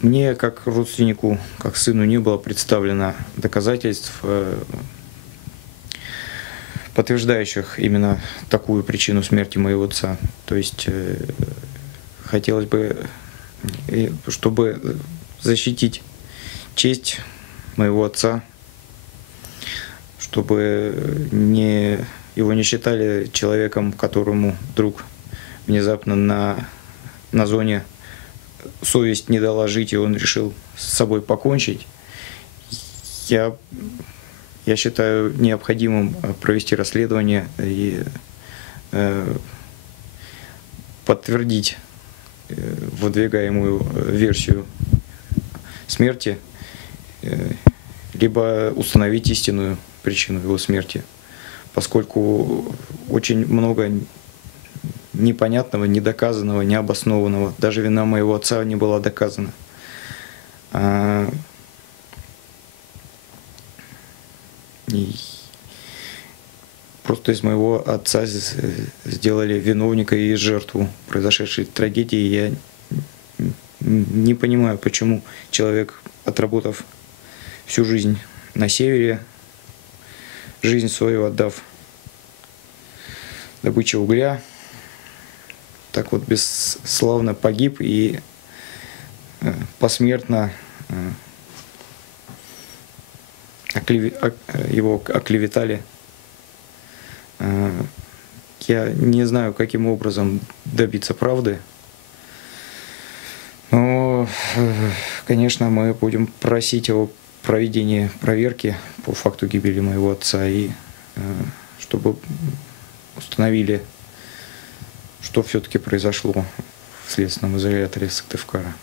Мне, как родственнику, как сыну, не было представлено доказательств, подтверждающих именно такую причину смерти моего отца. То есть хотелось бы, чтобы защитить честь моего отца, чтобы его не считали человеком, которому вдруг внезапно на зоне совесть не дала жить, и он решил с собой покончить. Я считаю необходимым провести расследование и подтвердить выдвигаемую версию смерти, либо установить истинную причину его смерти, поскольку очень много непонятного, недоказанного, необоснованного. Даже вина моего отца не была доказана. И просто из моего отца сделали виновника и жертву произошедшей трагедии. Я не понимаю, почему человек, отработав всю жизнь на севере, жизнь свою отдав добыче угля, так вот бесславно погиб и посмертно его оклеветали. Я не знаю, каким образом добиться правды, но, конечно, мы будем просить о проведении проверки по факту гибели моего отца, и чтобы установили, что все-таки произошло в следственном изоляторе Сыктывкара.